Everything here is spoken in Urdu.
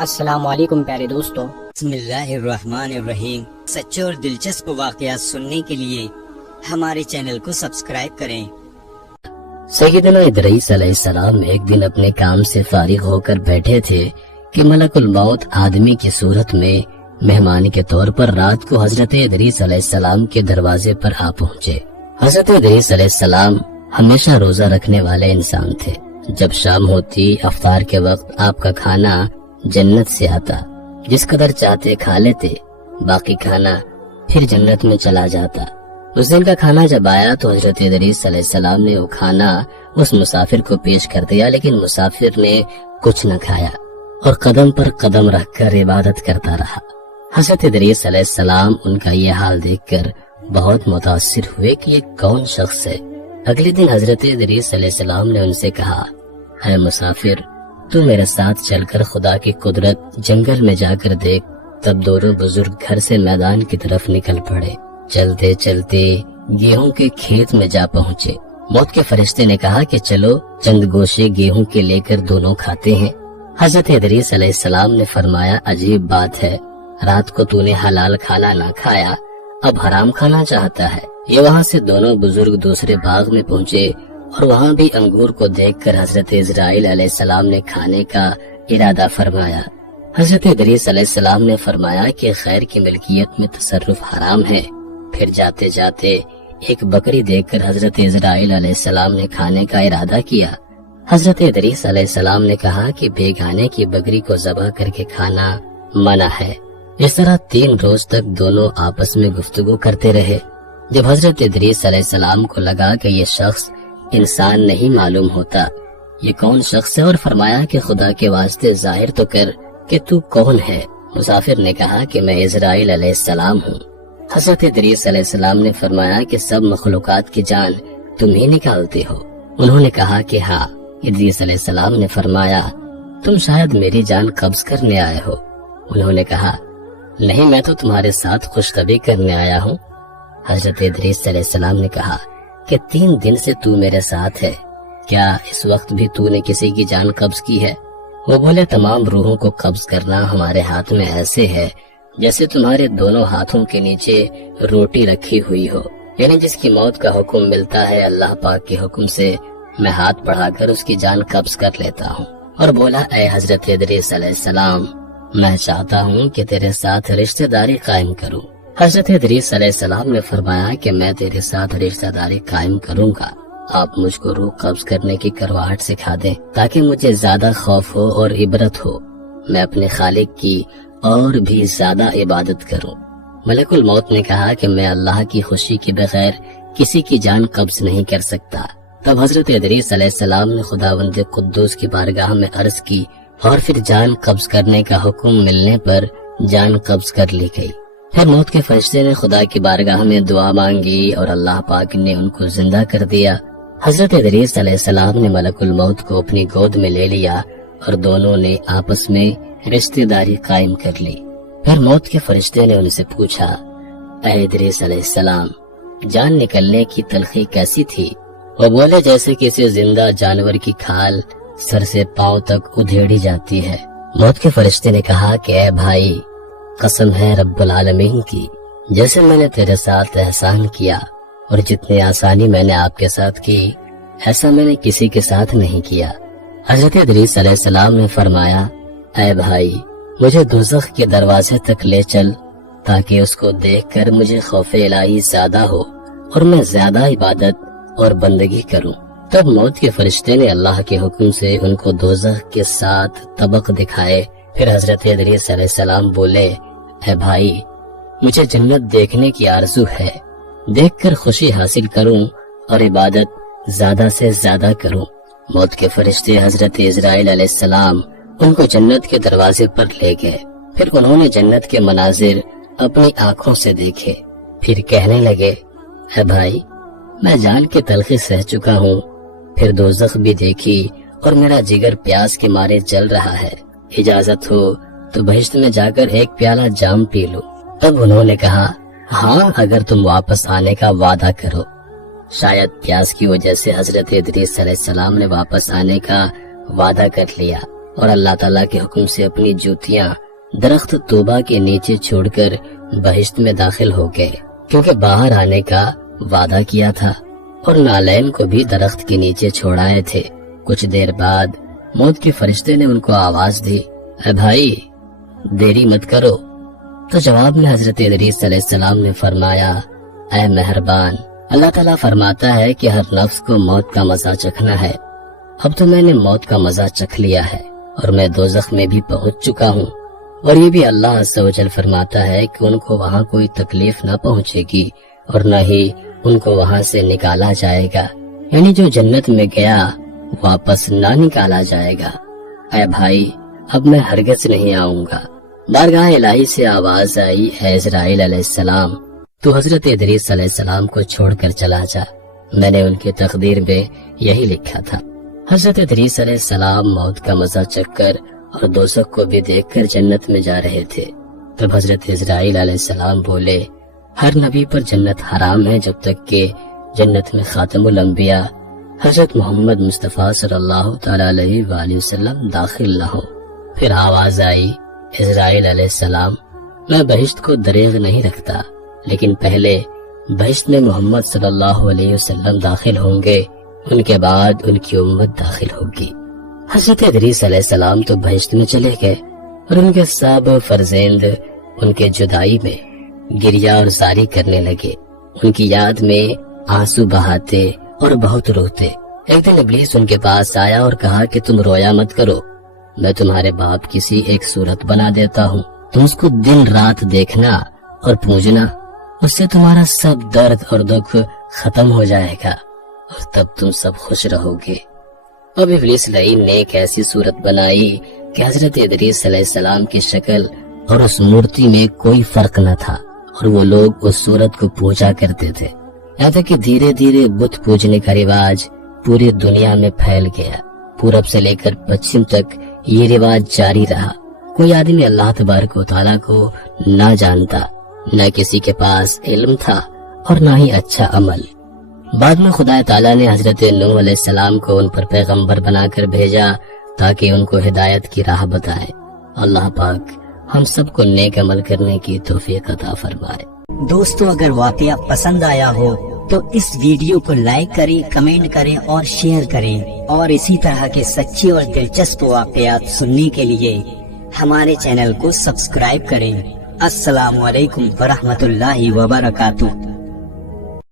السلام علیکم پیارے دوستو، بسم اللہ الرحمن الرحیم۔ سچے اور دلچسپ واقعات سننے کے لیے ہمارے چینل کو سبسکرائب کریں۔ سیدنا ادریس علیہ السلام ایک دن اپنے کام سے فارغ ہو کر بیٹھے تھے کہ ملک الموت آدمی کی صورت میں مہمان کے طور پر رات کو حضرت ادریس علیہ السلام کے دروازے پر آ پہنچے۔ حضرت ادریس علیہ السلام ہمیشہ روزہ رکھنے والے انسان تھے۔ جب شام ہوتی افطار کے وقت آپ کا کھانا جنت سے آتا، جس قدر چاہتے کھا لیتے، باقی کھانا پھر جنت میں چلا جاتا۔ اس دن کا کھانا جب آیا تو حضرت ادریس علیہ السلام نے وہ کھانا اس مسافر کو پیش کر دیا، لیکن مسافر نے کچھ نہ کھایا اور قدم پر قدم رکھ کر عبادت کرتا رہا۔ حضرت ادریس علیہ السلام ان کا یہ حال دیکھ کر بہت متاثر ہوئے کہ یہ کون شخص ہے۔ اگلے دن حضرت ادریس علیہ السلام نے ان سے کہا، اے مسافر، تو میرے ساتھ چل کر خدا کی قدرت جنگل میں جا کر دیکھ۔ تب دونوں بزرگ گھر سے میدان کی طرف نکل پڑے۔ چلتے چلتے گیہوں کے کھیت میں جا پہنچے۔ موت کے فرشتے نے کہا کہ چلو چند گوشے گیہوں کے لے کر دونوں کھاتے ہیں۔ حضرت ادریس علیہ السلام نے فرمایا، عجیب بات ہے، رات کو تو نے حلال کھانا نہ کھایا، اب حرام کھانا چاہتا ہے۔ یہ وہاں سے دونوں بزرگ دوسرے باغ میں پہنچے اور وہاں بھی انگور کو دیکھ کر حضرت اسرائیل علیہ السلام نے کھانے کا ارادہ فرمایا۔ حضرت ادریس علیہ السلام نے فرمایا کہ غیر کی ملکیت میں تصرف حرام ہے۔ پھر جاتے جاتے ایک بکری دیکھ کر حضرت اسرائیل علیہ السلام نے کھانے کا ارادہ کیا۔ حضرت ادریس علیہ السلام نے کہا کہ بیگانے کی بکری کو ذبح کر کے کھانا منع ہے۔ اس طرح 3 روز تک دونوں آپس میں گفتگو کرتے رہے۔ جب حضرت ادریس علیہ السلام کو لگا کہ یہ شخص انسان نہیں معلوم ہوتا، یہ کون شخص ہے، اور فرمایا کہ خدا کے واسطے ظاہر تو کر کہ تو کون ہے۔ مسافر نے کہا کہ میں اسرائیل علیہ السلام ہوں۔ حضرت ادریس علیہ السلام نے فرمایا کہ سب مخلوقات کی جان تم ہی نکالتے ہو۔ انہوں نے کہا کہ ہاں۔ ادریس علیہ السلام نے فرمایا، تم شاید میری جان قبض کرنے آئے ہو۔ انہوں نے کہا، نہیں، میں تو تمہارے ساتھ خوش طبعی کرنے آیا ہوں۔ حضرت ادریس علیہ السلام نے کہا کہ 3 دن سے تو میرے ساتھ ہے، کیا اس وقت بھی تو نے کسی کی جان قبض کی ہے؟ وہ بولے، تمام روحوں کو قبض کرنا ہمارے ہاتھ میں ایسے ہے جیسے تمہارے دونوں ہاتھوں کے نیچے روٹی رکھی ہوئی ہو، یعنی جس کی موت کا حکم ملتا ہے اللہ پاک کے حکم سے میں ہاتھ بڑھا کر اس کی جان قبض کر لیتا ہوں۔ اور بولا، اے حضرت ادریس علیہ السلام، میں چاہتا ہوں کہ تیرے ساتھ رشتہ داری قائم کروں۔ حضرت ادریس علیہ السلام نے فرمایا کہ میں تیرے ساتھ رشتہ داری قائم کروں گا، آپ مجھ کو روح قبض کرنے کی کرواہٹ سکھا دیں تاکہ مجھے زیادہ خوف ہو اور عبرت ہو، میں اپنے خالق کی اور بھی زیادہ عبادت کروں۔ ملک الموت نے کہا کہ میں اللہ کی خوشی کے بغیر کسی کی جان قبض نہیں کر سکتا۔ تب حضرت ادریس علیہ السلام نے خداوند قدوس کی بارگاہ میں عرض کی اور پھر جان قبض کرنے کا حکم ملنے پر جان قبض کر لی گئی۔ پھر موت کے فرشتے نے خدا کی بارگاہ میں دعا مانگی اور اللہ پاک نے ان کو زندہ کر دیا۔ حضرت ادریس علیہ السلام نے ملک الموت کو اپنی گود میں لے لیا اور دونوں نے آپس میں رشتہ داری قائم کر لی۔ پھر موت کے فرشتے نے ان سے پوچھا، اے ادریس علیہ السلام، جان نکلنے کی تلخی کیسی تھی؟ وہ بولے، جیسے کسی زندہ جانور کی کھال سر سے پاؤں تک ادھیڑی جاتی ہے۔ موت کے فرشتے نے کہا کہ اے بھائی، قسم ہے رب العالمین کی، جیسے میں نے تیرے ساتھ احسان کیا اور جتنی آسانی میں نے آپ کے ساتھ کی، ایسا میں نے کسی کے ساتھ نہیں کیا۔ حضرت ادریس علیہ السلام نے فرمایا، اے بھائی، مجھے دوزخ کے دروازے تک لے چل تاکہ اس کو دیکھ کر مجھے خوف الہی زیادہ ہو اور میں زیادہ عبادت اور بندگی کروں۔ تب موت کے فرشتے نے اللہ کے حکم سے ان کو دوزخ کے 7 طبق دکھائے۔ پھر حضرت ادریس علیہ السلام بولے، اے بھائی، مجھے جنت دیکھنے کی آرزو ہے، دیکھ کر خوشی حاصل کروں اور عبادت زیادہ سے زیادہ کروں۔ موت کے فرشتے حضرت اسرائیل علیہ السلام ان کو جنت کے دروازے پر لے گئے۔ پھر انہوں نے جنت کے مناظر اپنی آنکھوں سے دیکھے۔ پھر کہنے لگے، اے بھائی، میں جان کے تلخی سہ چکا ہوں، پھر دوزخ بھی دیکھی اور میرا جگر پیاس کے مارے جل رہا ہے، اجازت ہو تو بہشت میں جا کر ایک پیالہ جام پی لو۔ تب انہوں نے کہا، ہاں، اگر تم واپس آنے کا وعدہ کرو۔ شاید پیاس کی وجہ سے حضرت ادریس علیہ السلام نے واپس آنے کا وعدہ کر لیا اور اللہ تعالیٰ کے حکم سے اپنی جوتیاں درخت توبہ کے نیچے چھوڑ کر بہشت میں داخل ہو گئے، کیونکہ باہر آنے کا وعدہ کیا تھا، اور نالین کو بھی درخت کے نیچے چھوڑائے تھے۔ کچھ دیر بعد موت کے فرشتے نے ان کو آواز دی، اے بھائی دیری مت کرو۔ تو جواب میں حضرت ادریس علیہ السلام نے فرمایا، اے مہربان، اللہ تعالیٰ فرماتا ہے کہ ہر نفس کو موت کا مزہ چکھنا ہے۔ اب تو میں نے موت کا مزہ چکھ لیا ہے اور میں دوزخ میں بھی پہنچ چکا ہوں، اور یہ بھی اللہ عز و جل فرماتا ہے کہ ان کو وہاں کوئی تکلیف نہ پہنچے گی اور نہ ہی ان کو وہاں سے نکالا جائے گا، یعنی جو جنت میں گیا واپس نہ نکالا جائے گا۔ اے بھائی اب میں ہرگز نہیں آؤں گا۔ بارگاہ الہی سے آواز آئی، اے اسرائیل علیہ السلام تو حضرت ادریس علیہ السلام کو چھوڑ کر چلا جا، میں نے ان کی تقدیر میں یہی لکھا تھا۔ حضرت ادریس علیہ السلام موت کا مزہ چکھ کر اور دوزخ کو بھی دیکھ کر جنت میں جا رہے تھے۔ تب حضرت اسرائیل علیہ السلام بولے، ہر نبی پر جنت حرام ہے جب تک کہ جنت میں خاتم الانبیاء حضرت محمد مصطفیٰ صلی اللہ تعالی علیہ وآلہ وسلم داخل نہ ہو۔ پھر آواز آئی، اسرائیل علیہ السلام میں بہشت کو دریغ نہیں رکھتا، لیکن پہلے بہشت میں محمد صلی اللہ علیہ وسلم داخل ہوں گے، ان کے بعد ان کی امت داخل ہوگی۔ حضرت ادریس علیہ السلام تو بہشت میں چلے گئے اور ان کے سب فرزند ان کے جدائی میں گریہ اور زاری کرنے لگے، ان کی یاد میں آنسو بہاتے اور بہت روتے۔ ایک دن ابلیس ان کے پاس آیا اور کہا کہ تم رویا مت کرو، میں تمہارے باپ کسی ایک صورت بنا دیتا ہوں، تم اس کو دن رات دیکھنا اور پوجنا، اس سے تمہارا سب درد اور دکھ ختم ہو جائے گا اور تب تم سب خوش رہو گے۔ اب ابلیس لعین نے ایک ایسی صورت بنائی کہ حضرت ادریس علیہ السلام کی شکل اور اس مورتی میں کوئی فرق نہ تھا، اور وہ لوگ اس صورت کو پوجا کرتے تھے، یہاں تک کہ دھیرے دھیرے بت پوجنے کا رواج پوری دنیا میں پھیل گیا۔ پورب سے لے کر پچھم تک یہ رواج جاری رہا۔ کوئی آدمی اللہ تبارک و تعالیٰ کو نہ جانتا، نہ کسی کے پاس علم تھا اور نہ ہی اچھا عمل۔ بعد میں خدا تعالیٰ نے حضرت نوح علیہ السلام کو ان پر پیغمبر بنا کر بھیجا تاکہ ان کو ہدایت کی راہ بتائے۔ اللہ پاک ہم سب کو نیک عمل کرنے کی توفیق عطا فرمائے۔ دوستو اگر واقعہ پسند آیا ہو تو اس ویڈیو کو لائک کریں، کمنٹ کریں اور شیئر کریں، اور اسی طرح کے سچے اور دلچسپ واقعات سننے کے لیے ہمارے چینل کو سبسکرائب کریں۔ السلام علیکم ورحمۃ اللہ وبرکاتہ۔